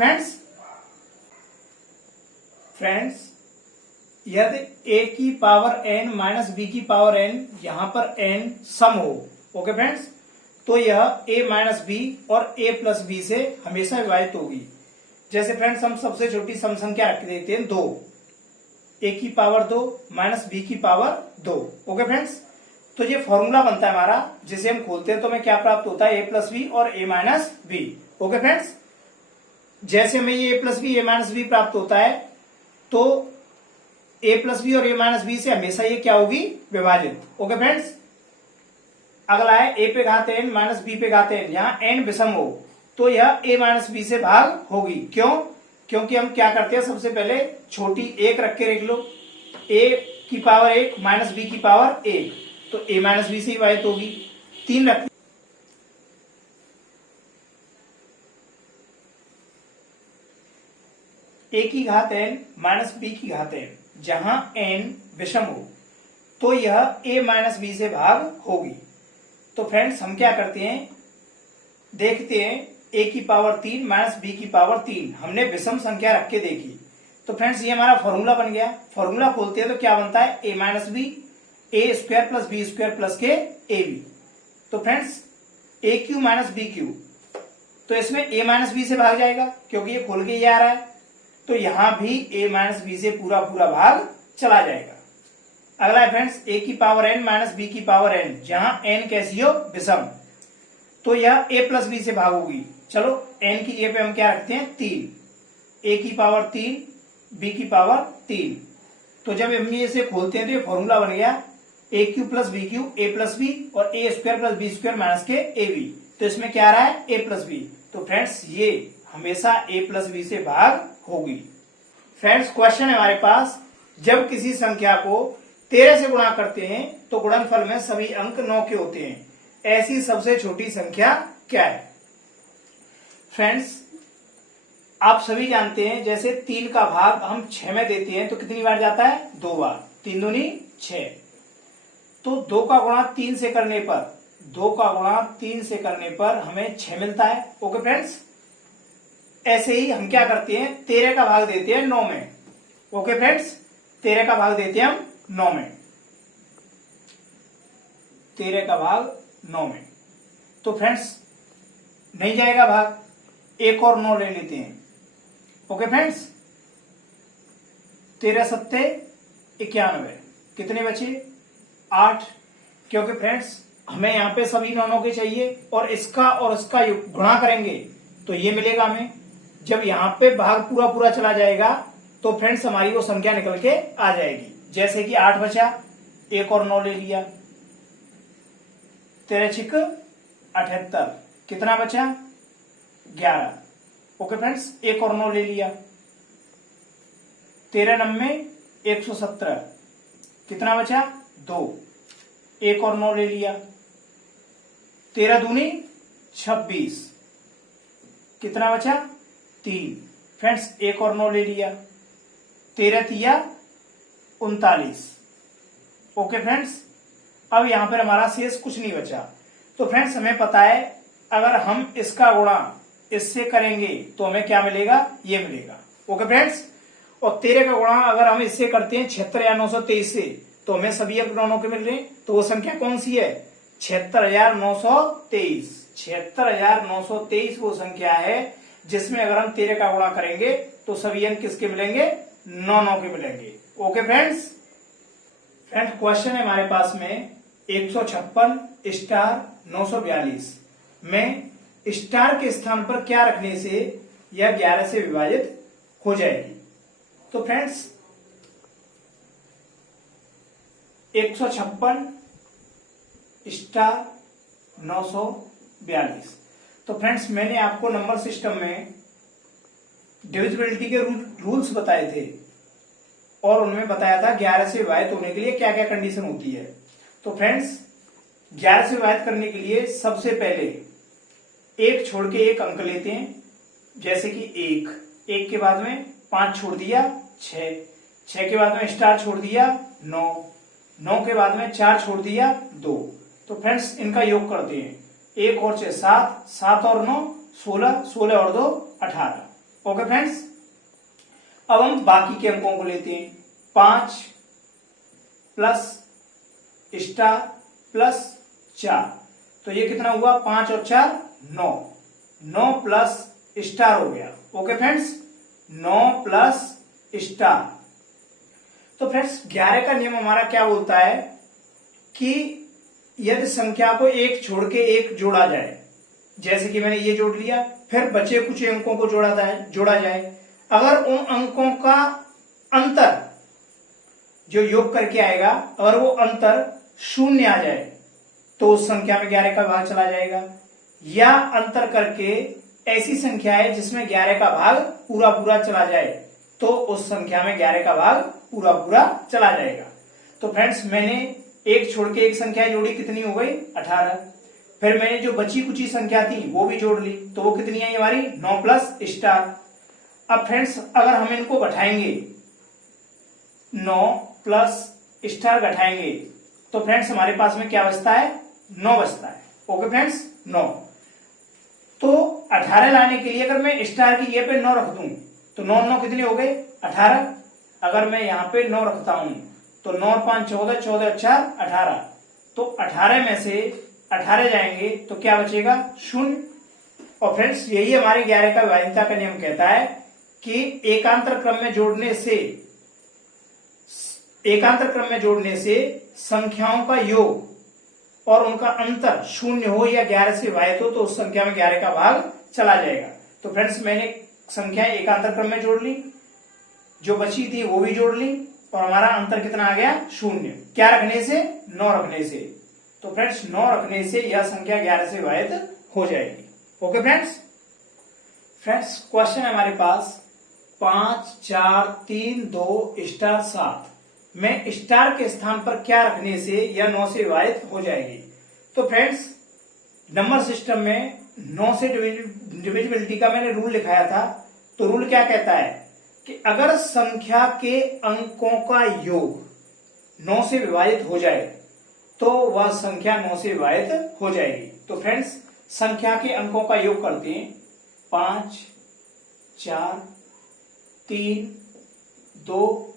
फ्रेंड्स यदि a की पावर n माइनस b की पावर n, यहां पर n सम हो, ओके फ्रेंड्स, तो यह a माइनस b और a प्लस b से हमेशा विभाजित होगी। जैसे फ्रेंड्स हम सबसे छोटी सम संख्या रख देते हैं 2, a की पावर 2 माइनस b की पावर 2। ओके फ्रेंड्स, तो ये फॉर्मूला बनता है हमारा, जिसे हम खोलते हैं तो हमें क्या प्राप्त होता है a प्लस बी और a minus b. Okay friends, जैसे हमें ये a plus b a minus b प्राप्त होता है तो a प्लस बी और a माइनस बी से हमेशा ये क्या होगी विभाजित। ओके फ्रेंड्स, अगला है a पे घात n माइनस b पे घात n, यहाँ n विषम हो तो यह a माइनस बी से भाग होगी। क्यों? क्योंकि हम क्या करते हैं, सबसे पहले छोटी 1 रख के लिख लो, a की पावर 1 माइनस b की पावर 1, तो a माइनस बी से विभाजित होगी। 3 रख a की घात n माइनस b की घात n, जहां n विषम हो तो यह a माइनस बी से भाग होगी। तो फ्रेंड्स हम क्या करते हैं, देखते हैं a की पावर 3 माइनस b की पावर 3 हमने विषम संख्या रख के देखी, तो फ्रेंड्स ये हमारा फॉर्मूला बन गया। फॉर्मूला खोलते हैं तो क्या बनता है a minus b a square plus b square plus के ए बी। तो friends a cube minus b cube, तो इसमें a माइनस बी से भाग जाएगा क्योंकि ये खोल के ये आ रहा है, तो यहां भी a माइनस बी से पूरा पूरा भाग चला जाएगा। अगला है फ्रेंड्स a की पावर n माइनस b की पावर n, जहां n कैसी हो विषम, तो यह a प्लस बी से भाग होगी। चलो n की जगह पे हम क्या रखते हैं 3, a की पावर 3 b की पावर 3, तो जब हम ये इसे खोलते हैं तो ये फॉर्मूला बन गया a cube plus b cube a plus b और a square plus b square minus के ए बी। तो इसमें क्या आ रहा है ए प्लस बी। तो फ्रेंड्स ये हमेशा ए प्लस बी से भाग होगी। फ्रेंड्स क्वेश्चन है हमारे पास, जब किसी संख्या को 13 से गुणा करते हैं तो गुणनफल में सभी अंक 9 के होते हैं, ऐसी सबसे छोटी संख्या क्या है। फ्रेंड्स आप सभी जानते हैं जैसे 3 का भाग हम 6 में देते हैं तो कितनी बार जाता है 2 बार, 3 दूनी 6। तो 2 का गुणा 3 से करने पर 2 का गुणा 3 से करने पर हमें 6 मिलता है। ओके फ्रेंड्स, ऐसे ही हम क्या करते हैं 13 का भाग देते हैं 9 में। ओके फ्रेंड्स, 13 का भाग देते हैं हम 9 में, 13 का भाग 9 में। तो फ्रेंड्स नहीं जाएगा भाग, एक और 9 ले लेते हैं। ओके फ्रेंड्स, 13 सत्ते 91, कितने बचे 8। क्योंकि फ्रेंड्स हमें यहां पे सभी 9 के चाहिए और इसका गुणा करेंगे तो ये मिलेगा हमें। जब यहां पे भाग पूरा पूरा चला जाएगा तो फ्रेंड्स हमारी वो संख्या निकल के आ जाएगी। जैसे कि 8 बचा, एक और 9 ले लिया, 13 छिक 78, कितना बचा 11। ओके फ्रेंड्स, एक और 9 ले लिया, 13 नम्मे 117, कितना बचा 2, एक और 9 ले लिया, 13 दूनी 26, कितना बचा 3। फ्रेंड्स एक और 9 ले लिया, 13 तिया 39। ओके फ्रेंड्स, अब यहां पर हमारा शेष कुछ नहीं बचा। तो फ्रेंड्स हमें पता है अगर हम इसका गुणा इससे करेंगे तो हमें क्या मिलेगा, ये मिलेगा। ओके फ्रेंड्स, और 13 का गुणा अगर हम इससे करते हैं 76,923 से तो हमें सभी अंक 9 के मिल रहे हैं। तो वो संख्या कौन सी है 76,923। 76,923 वो संख्या है जिसमें अगर हम 13 का गुणा करेंगे तो सभी अंक किसके मिलेंगे 9 के मिलेंगे। ओके फ्रेंड्स, क्वेश्चन है हमारे पास में 156 स्टार 942 में स्टार के स्थान पर क्या रखने से यह 11 से विभाजित हो जाएगी। तो फ्रेंड्स 156 स्टार 942। तो फ्रेंड्स मैंने आपको नंबर सिस्टम में डिविजिबिलिटी के रूल्स बताए थे और उनमें बताया था 11 से विभाजित होने के लिए क्या क्या कंडीशन होती है। तो फ्रेंड्स 11 से विभाजित करने के लिए सबसे पहले एक छोड़ के एक अंक लेते हैं, जैसे कि एक के बाद में 5 छोड़ दिया 6 के बाद में स्टार छोड़ दिया 9 के बाद में 4 छोड़ दिया 2। तो फ्रेंड्स इनका योग करते हैं, 1 और 6 7 और 9 16 और 2 18। ओके फ्रेंड्स, अब हम बाकी के अंकों को लेते हैं, 5 प्लस स्टार प्लस 4। तो ये कितना हुआ 5 और 4 9 प्लस स्टार हो गया। Okay friends, 9 plus star. तो फ्रेंड्स 11 का नियम हमारा क्या बोलता है कि यदि संख्या को एक छोड़ के एक जोड़ा जाए, जैसे कि मैंने ये जोड़ लिया, फिर बचे कुछ अंकों को जोड़ा जाए, अगर उन अंकों का अंतर जो योग करके आएगा अगर वो अंतर 0 आ जाए तो उस संख्या में 11 का भाग चला जाएगा, या अंतर करके ऐसी संख्या है जिसमें 11 का भाग पूरा पूरा चला जाए तो उस संख्या में 11 का भाग पूरा पूरा चला जाएगा। तो फ्रेंड्स मैंने एक छोड़ के एक संख्या जोड़ी, कितनी हो गई 18। फिर मैंने जो बची कुची संख्या थी वो भी जोड़ ली, तो वो कितनी आई हमारी 9 प्लस स्टार। अब फ्रेंड्स अगर हम इनको घटाएंगे 9 प्लस स्टार घटाएंगे तो फ्रेंड्स हमारे पास में क्या बचता है 9 बचता है। Okay friends 9। तो 18 लाने के लिए अगर मैं स्टार की ये पे 9 रख दूं तो 9 कितने हो गए 18। अगर मैं यहाँ पे 9 रखता हूं तो 9 और 5 14, 14 और 4 18। तो 18 में से 18 जाएंगे तो क्या बचेगा 0। और फ्रेंड्स यही हमारे 11 का विभाज्यता का नियम कहता है कि एकांतर क्रम में जोड़ने से संख्याओं का योग और उनका अंतर 0 हो या 11 से विभाजित हो तो उस संख्या में 11 का भाग चला जाएगा। तो फ्रेंड्स मैंने संख्याएं एकांतर क्रम में जोड़ ली, जो बची थी वो भी जोड़ ली, और हमारा अंतर कितना आ गया 0। क्या रखने से? 9 रखने से। तो फ्रेंड्स 9 रखने से यह संख्या 11 से विभाजित हो जाएगी। Okay friends. फ्रेंड्स क्वेश्चन है हमारे पास 5 4 3 2 स्टार 7 में स्टार के स्थान पर क्या रखने से यह 9 से विभाजित हो जाएगी। तो फ्रेंड्स नंबर सिस्टम में 9 से डिविजिबिलिटी का मैंने रूल लिखाया था। तो रूल क्या कहता है कि अगर संख्या के अंकों का योग 9 से विभाजित हो जाए तो वह संख्या 9 से विभाजित हो जाएगी। तो फ्रेंड्स संख्या के अंकों का योग करते हैं 5 4 3 2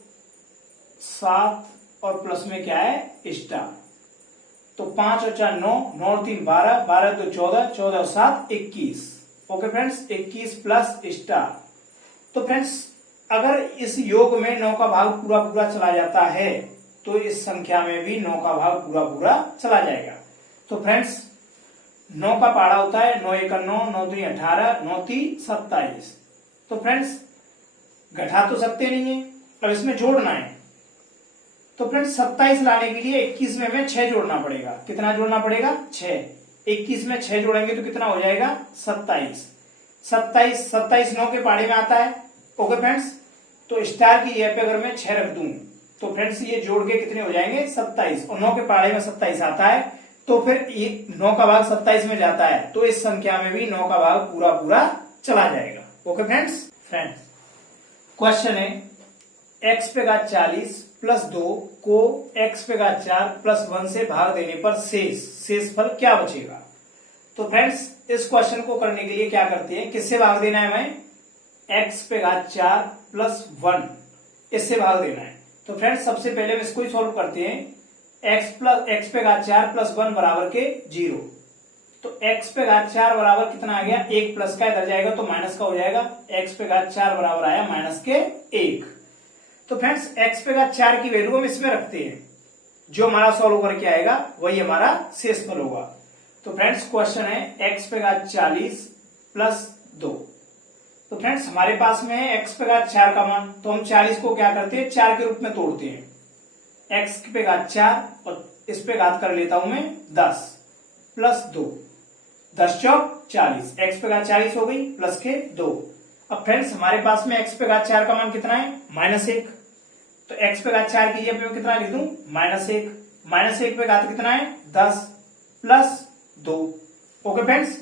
7 और प्लस में क्या है स्टार। तो 5 और 4 9, 9 और 3 12, 12 2 14, 14 और 7 21। Okay friends 21 plus star. तो फ्रेंड्स अगर इस योग में 9 का भाग पूरा पूरा चला जाता है तो इस संख्या में भी 9 का भाग पूरा पूरा चला जाएगा। तो फ्रेंड्स 9 का पहाड़ा होता है 9 1 9, 9 3 18, 9 3 27। तो फ्रेंड्स घटा तो सकते नहीं है, अब इसमें जोड़ना है। तो फ्रेंड्स 27 लाने के लिए 21 में हमें 6 जोड़ना पड़ेगा। कितना जोड़ना पड़ेगा? 6। 21 में 6 जोड़ेंगे तो कितना हो जाएगा? 27। 27 9 के पहाड़े में आता है। ओके फ्रेंड्स तो स्टार की जगह पे अगर मैं 6 रख दूं तो फ्रेंड्स ये जोड़ के कितने हो जाएंगे? 27। और 9 के पहाड़े में 27 आता है तो फिर ये 9 का भाग 27 में जाता है तो इस संख्या में भी 9 का भाग पूरा पूरा चला जाएगा। Okay friends. क्वेश्चन है x पे घात 40 प्लस 2 को x पे घात 4 प्लस 1 से भाग देने पर शेष फल क्या बचेगा। तो फ्रेंड्स इस क्वेश्चन को करने के लिए क्या करते हैं, किससे भाग देना है हमें? x पे घात 4 प्लस 1 इससे भाग देना है। तो फ्रेंड्स सबसे पहले हम इसको ही सॉल्व करते हैं। x पे घात 4 प्लस 1 बराबर के 0। तो x पे घात 4 बराबर कितना आ गया? 1 प्लस का इधर जाएगा तो माइनस का हो जाएगा। x पे घात 4 बराबर आया माइनस के 1। तो फ्रेंड्स x पे घात 4 की वैल्यू हम इसमें रखते हैं, जो हमारा सॉल्व करके आएगा वही हमारा शेषफल होगा। तो फ्रेंड्स क्वेश्चन है x पे घात 40 प्लस 2। तो फ्रेंड्स हमारे पास में है x पे घात 4 का मान, तो हम 40 को क्या करते हैं 4 के रूप में तोड़ते हैं। x पे घात 4 और इस पे घात कर लेता हूं मैं 10 प्लस 2, 10 चौक 40, x पे घात 40 हो गई प्लस के 2। अब फ्रेंड्स हमारे पास में x पे घात 4 का मान कितना है? -1। तो x पे घात 4 की जगह पे कितना लिख दूं? -1। -1 पे घात कितना है? 10 प्लस 2। Okay friends.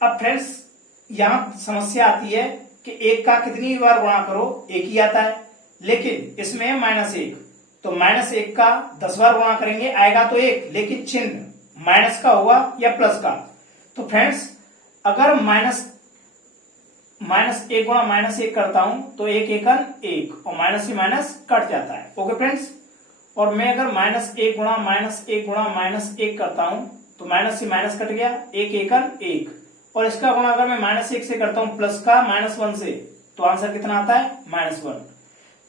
अब फ्रेंड्स यहां समस्या आती है कि 1 का कितनी बार गुणा करो? 1 ही आता है, लेकिन इसमें है -1। तो -1 का 10 बार गुणा करेंगे आएगा तो 1, लेकिन चिन्ह माइनस का होगा या प्लस का। तो फ्रेंड्स अगर -1 गुणा -1 करता हूं तो 1 एकन 1 और माइनस से माइनस कट जाता है। Okay friends. और मैं अगर -1 गुणा -1 गुणा -1 करता हूं तो माइनस से माइनस कट गया, 1 एकन 1। और इसका गुणा अगर मैं -1 से करता हूं प्लस का -1 से तो आंसर कितना आता है? -1।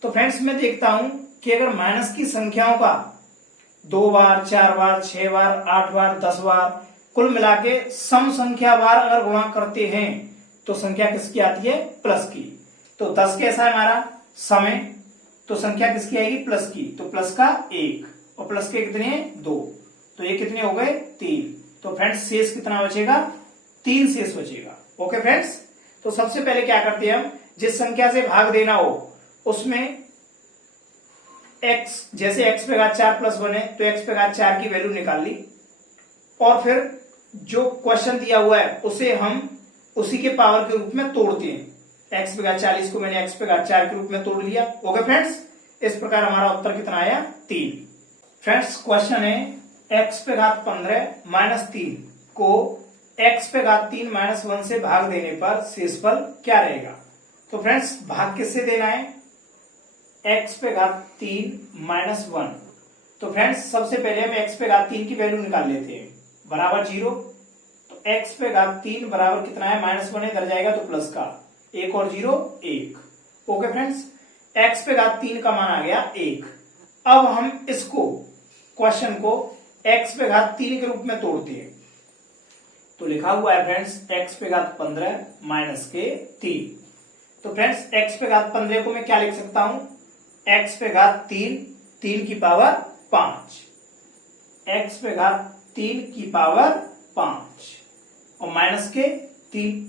तो फ्रेंड्स मैं देखता हूं कि अगर माइनस की संख्याओं का 2 बार 4 बार 6 बार 8 बार 10 बार कुल मिला के सम संख्या बार अगर गुणा करते हैं तो संख्या किसकी आती है? प्लस की। तो 10 कैसा है हमारा? सम है, तो संख्या किसकी आएगी? प्लस की। तो प्लस का 1 और प्लस के कितने हैं? 2। तो ये कितने हो गए? 3। तो फ्रेंड्स शेष कितना बचेगा? 3 शेष बचेगा। Okay friends. तो सबसे पहले क्या करते हैं हम, जिस संख्या से भाग देना हो उसमें x, जैसे x पे घात 4 प्लस 1 है तो x पे घात 4 की वैल्यू निकाल ली, और फिर जो क्वेश्चन दिया हुआ है उसे हम उसी के पावर के रूप में तोड़ते हैं। x पे घात 40 को मैंने x पे घात 4 के रूप में तोड़ लिया। Okay friends. इस प्रकार हमारा उत्तर कितना आया? 3। फ्रेंड्स क्वेश्चन है x पे घात 15 -3 को x पे घात 3 -1 से भाग देने पर शेषफल क्या रहेगा। तो फ्रेंड्स भाग किससे देना है? x पे घात 3 -1। तो फ्रेंड्स सबसे पहले हम x पे घात 3 की वैल्यू निकाल लेते हैं, बराबर 0। तो x पे घात 3 बराबर कितना है? -1 इधर जाएगा तो प्लस का 1 और 0 1। Okay friends. x पे घात 3 का मान आ गया 1। अब हम इसको क्वेश्चन को x पे घात 3 के रूप में तोड़ते हैं। तो लिखा हुआ है फ्रेंड्स x पे घात 15 माइनस के 3। तो फ्रेंड्स x पे घात 15 को मैं क्या लिख सकता हूं? x पे घात 3, 3 की पावर 5, x पे घात 3 की पावर 5 और माइनस के 3।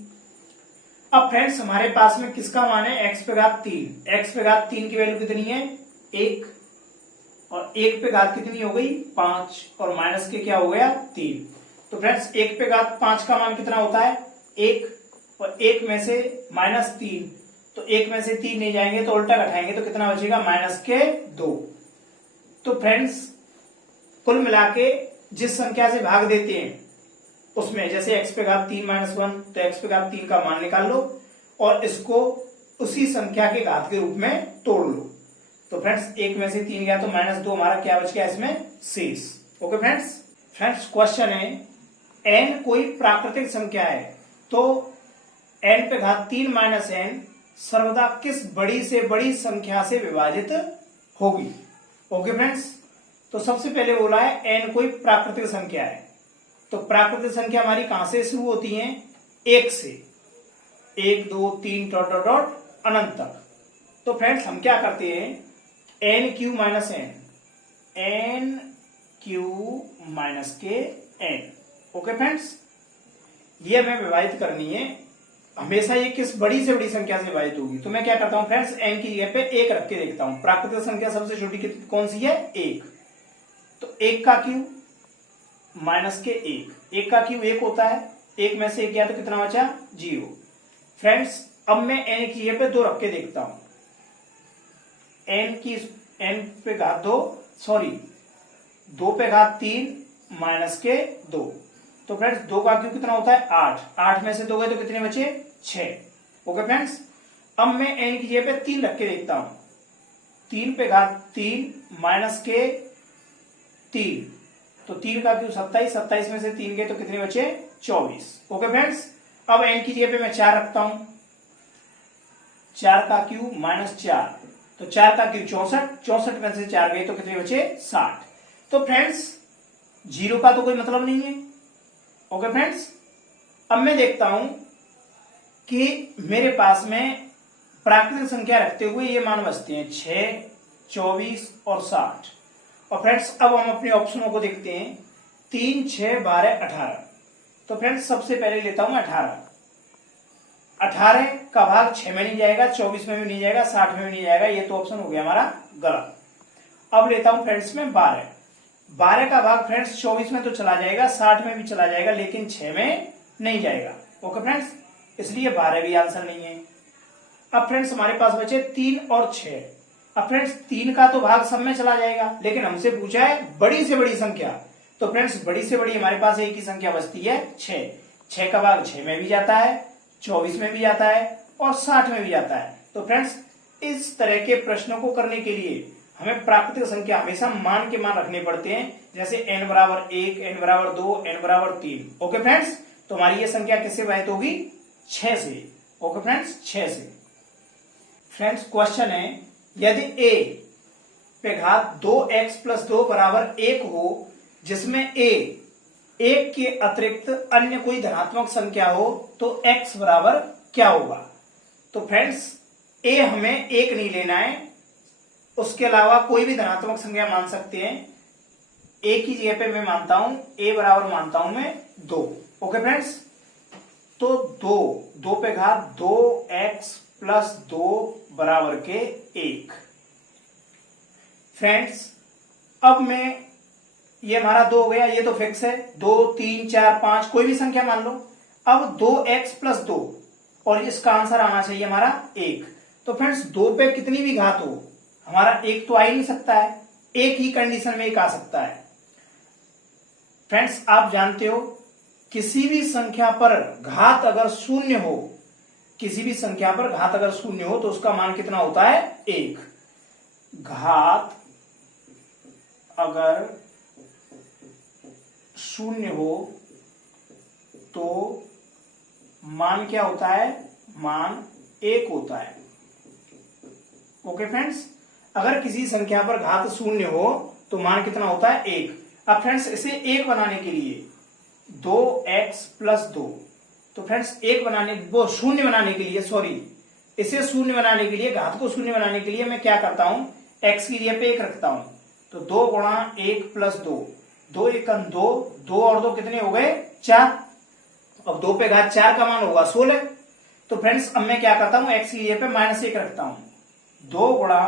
अब फ्रेंड्स हमारे पास में किसका मान है, x पे घात 3, x पे घात 3 की वैल्यू कितनी है 1 और 1 पे घात कितनी हो गई 5 और माइनस के क्या हो गया 3। तो फ्रेंड्स 1 पे घात 5 का मान कितना होता है 1 और 1 में से माइनस 3, तो 1 में से 3 नहीं जाएंगे तो उल्टा घटाएंगे तो कितना बचेगा माइनस के 2। तो फ्रेंड्स कुल मिला के जिस संख्या से भाग देते हैं उसमें जैसे x पे घात 3 माइनस 1, तो x पे घात 3 का मान निकाल लो और इसको उसी संख्या के घात के रूप में तोड़ लो। तो फ्रेंड्स 1 में से 3 गया तो माइनस 2 हमारा क्या बच गया इसमें शेष। ओके फ्रेंड्स क्वेश्चन है n कोई प्राकृतिक संख्या है तो n पे घात 3 माइनस n सर्वदा किस बड़ी से बड़ी संख्या से विभाजित होगी। ओके फ्रेंड्स, तो सबसे पहले बोला है n कोई प्राकृतिक संख्या है, तो प्राकृतिक संख्या हमारी कहां से शुरू होती है 1 से, 1 2 3 डॉट डॉट डॉट अनंत तक। तो फ्रेंड्स हम क्या करते हैं n Q minus n minus के n। ओके फ्रेंड्स, ये हमें विभाजित करनी है, हमेशा ये किस बड़ी से बड़ी संख्या से विभाजित होगी। तो मैं क्या करता हूं फ्रेंड्स n की जगह पे 1 रख के देखता हूं। प्राकृतिक संख्या सबसे छोटी कौन सी है 1, तो 1 का क्यूब माइनस के 1 का क्यूब 1 होता है, 1 में से 1 गया तो कितना बचा 0। फ्रेंड्स अब मैं n की जगह पे 2 रख के देखता हूं, n पे घात 2 सॉरी 2 पे घात 3 माइनस के 2। तो फ्रेंड्स 2 का क्यूब कितना होता है 8, 8 में से 2 गए तो कितने बचे 6। ओके फ्रेंड्स, अब मैं n की जगह पे 3 रख के देखता हूं, 3 पे घात 3 माइनस के 3, तो 3 का क्यूब 27, 27 में से 3 गए तो कितने बचे 24। ओके फ्रेंड्स, अब n की जगह पे मैं 4 रखता हूं, 4 का क्यूब माइनस 4, तो 4 का क्यूब 64, 64 में से 4 गए तो कितने बचे 60। तो फ्रेंड्स 0 का तो कोई मतलब नहीं है। ओके फ्रेंड्स, अब मैं देखता हूं कि मेरे पास में प्राकृतिक संख्या रखते हुए ये मान बचते हैं 6, 24 और 60। और फ्रेंड्स अब हम अपने ऑप्शनों को देखते हैं 3, 6, 12, 18। तो फ्रेंड्स सबसे पहले लेता हूं 18, 18 का भाग 6 में नहीं जाएगा, 24 में भी नहीं जाएगा, 60 में भी नहीं जाएगा, ये तो ऑप्शन हो गया हमारा गलत। अब लेता हूं फ्रेंड्स में 12, 12 का भाग फ्रेंड्स 24 में तो चला जाएगा, 60 में भी चला जाएगा, लेकिन 6 में नहीं जाएगा। ओके फ्रेंड्स, इसलिए 12 भी आंसर नहीं है। अब फ्रेंड्स हमारे पास बचे 3 और 6। अब फ्रेंड्स 3 का तो भाग सब में चला जाएगा, लेकिन हमसे पूछा है बड़ी से बड़ी संख्या, तो फ्रेंड्स बड़ी से बड़ी हमारे पास एक ही संख्या बचती है 6। 6 का भाग 6 में भी जाता है, 24 में भी जाता है और 60 में भी जाता है। तो फ्रेंड्स इस तरह के प्रश्नों को करने के लिए हमें प्राकृतिक संख्या हमेशा मान के मान रखने पड़ते हैं, जैसे n बराबर 1, n बराबर 2, n बराबर 3। ओके फ्रेंड्स, तो हमारी ये संख्या किससे विभाजित होगी 6 से। ओके फ्रेंड्स 6 से। फ्रेंड्स क्वेश्चन है यदि a पे घात 2x प्लस 2 बराबर 1 हो, जिसमें a 1 के अतिरिक्त अन्य कोई धनात्मक संख्या हो, तो x बराबर क्या होगा। तो फ्रेंड्स a हमें 1 नहीं लेना है, उसके अलावा कोई भी धनात्मक संख्या मान सकते हैं। a की जगह पे मैं मानता हूं a बराबर मानता हूं मैं 2। ओके फ्रेंड्स, तो 2 पे घात 2x प्लस 2 बराबर के 1। फ्रेंड्स अब मैं ये हमारा 2 हो गया, ये तो फिक्स है, 2 3 4 5 कोई भी संख्या मान लो। अब 2x प्लस 2 और इसका आंसर आना चाहिए हमारा 1। तो फ्रेंड्स 2 पे कितनी भी घात हो हमारा 1 तो आ ही नहीं सकता है, एक ही कंडीशन में 1 आ सकता है। फ्रेंड्स आप जानते हो किसी भी संख्या पर घात अगर शून्य हो, किसी भी संख्या पर घात अगर शून्य हो तो उसका मान कितना होता है 1। घात अगर शून्य हो तो मान क्या होता है, मान 1 होता है। ओके फ्रेंड्स, अगर किसी संख्या पर घात शून्य हो तो मान कितना होता है 1। अब फ्रेंड्स इसे 1 बनाने के लिए 2x प्लस 2, तो फ्रेंड्स 1 बनाने वो शून्य बनाने के लिए, सॉरी इसे शून्य बनाने के लिए, घात को शून्य बनाने के लिए मैं क्या करता हूं एक्स की जगह पे 1 रखता हूं, तो 2 गुणा 1 प्लस 2, 2 एकम 2, 2 और 2 कितने हो गए 4। अब 2 पे घात 4 का मान होगा 16। तो फ्रेंड्स अब मैं क्या करता हूं, एक्स की जगह पे -1 रखता हूं, 2 गुणा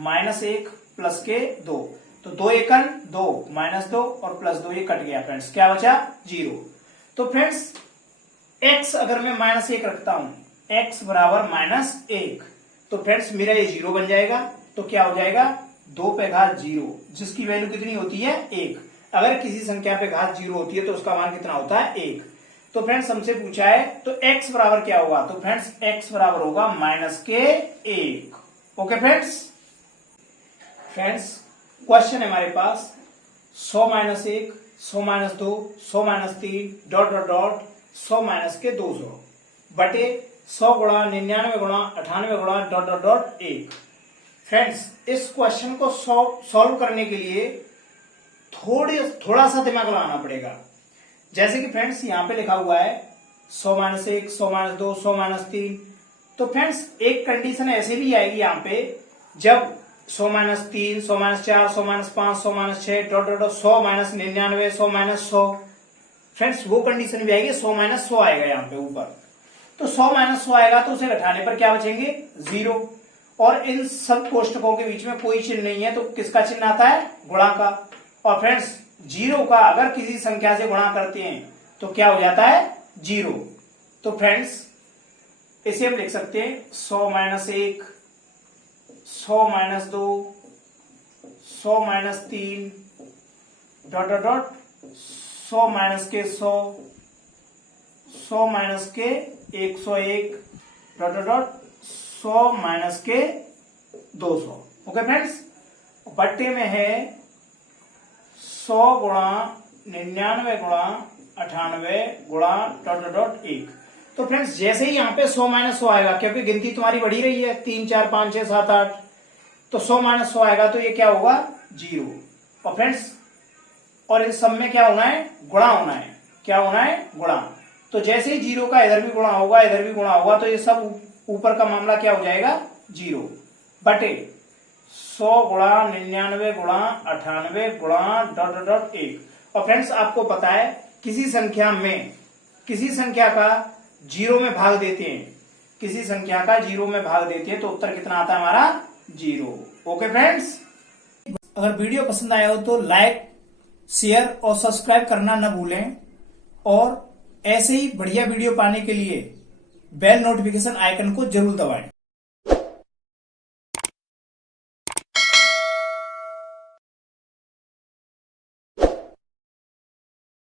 -1 प्लस के 2, तो 2 एकम 2 -2 और प्लस 2 ये कट गया फ्रेंड्स, क्या बचा 0। तो फ्रेंड्स x अगर मैं -1 रखता हूं, x बराबर -1, तो फ्रेंड्स मेरा ये 0 बन जाएगा। तो क्या हो जाएगा 2 पे घात 0, जिसकी वैल्यू कितनी होती है 1। अगर किसी संख्या पे घात 0 होती है तो उसका मान कितना होता है 1। तो फ्रेंड्स हमसे पूछा है तो x बराबर क्या होगा, तो फ्रेंड्स x बराबर होगा -1। ओके फ्रेंड्स क्वेश्चन है हमारे पास 100 -1, 100 -2, 100 -3 डॉट डॉट डॉट 100 के 200 बटे 100 गुणा 99 गुणा 98 गुणा डॉट डॉट डॉट 1। फ्रेंड्स इस क्वेश्चन को सॉल्व करने के लिए थोड़ा सा दिमाग लगाना पड़ेगा। जैसे कि फ्रेंड्स यहां पे लिखा हुआ है 100 -1, 100 -2, 100 -3, तो फ्रेंड्स एक कंडीशन ऐसे भी आएगी यहां पे, जब 100 -3, 100 -4, 100 -5, 100 -6 डॉट डॉट 100 -99, 100 -100, फ्रेंड्स वो कंडीशन भी आएगी 100 -100 आएगा यहाँ पे ऊपर। तो 100 -100 आएगा तो उसे घटाने पर क्या बचेंगे 0, और इन सब कोष्टकों के बीच में कोई चिन्ह नहीं है, तो किसका चिन्ह आता है गुणा का। और फ्रेंड्स 0 का अगर किसी संख्या से गुणा करते हैं तो क्या हो जाता है 0। तो फ्रेंड्स इसे हम लिख सकते हैं 100 -1, 100 -2, 100 -3 डॉट डॉट डॉट 100 के 100, 100 के 101 डॉट डॉट डॉट 100 के 200। ओके फ्रेंड्स बट्टे में है 100 गुणा 99 गुणा 98 गुणा डॉट डॉट डॉट 1। तो फ्रेंड्स जैसे ही यहाँ पे 100 -100 आएगा, क्योंकि गिनती तुम्हारी बढ़ी रही है 3 4 5 6 7 8, तो 100 -100 आएगा तो ये क्या होगा 0। और फ्रेंड्स और इन सब में क्या होना है गुणा होना है, क्या होना है गुणा। तो जैसे ही 0 का इधर भी गुणा होगा इधर भी गुणा होगा, तो ये सब ऊपर का मामला क्या हो जाएगा 0 बटे 100 गुणा 99 गुणा 98 गुणा डॉट डॉट डॉट 1। और फ्रेंड्स आपको पता है किसी संख्या का 0 में भाग देते हैं, किसी संख्या का 0 में भाग देते हैं तो उत्तर कितना आता है हमारा 0। ओके फ्रेंड्स अगर वीडियो पसंद आया हो तो लाइक शेयर और सब्सक्राइब करना न भूलें, और ऐसे ही बढ़िया वीडियो पाने के लिए बेल नोटिफिकेशन आइकन को जरूर दबाएं।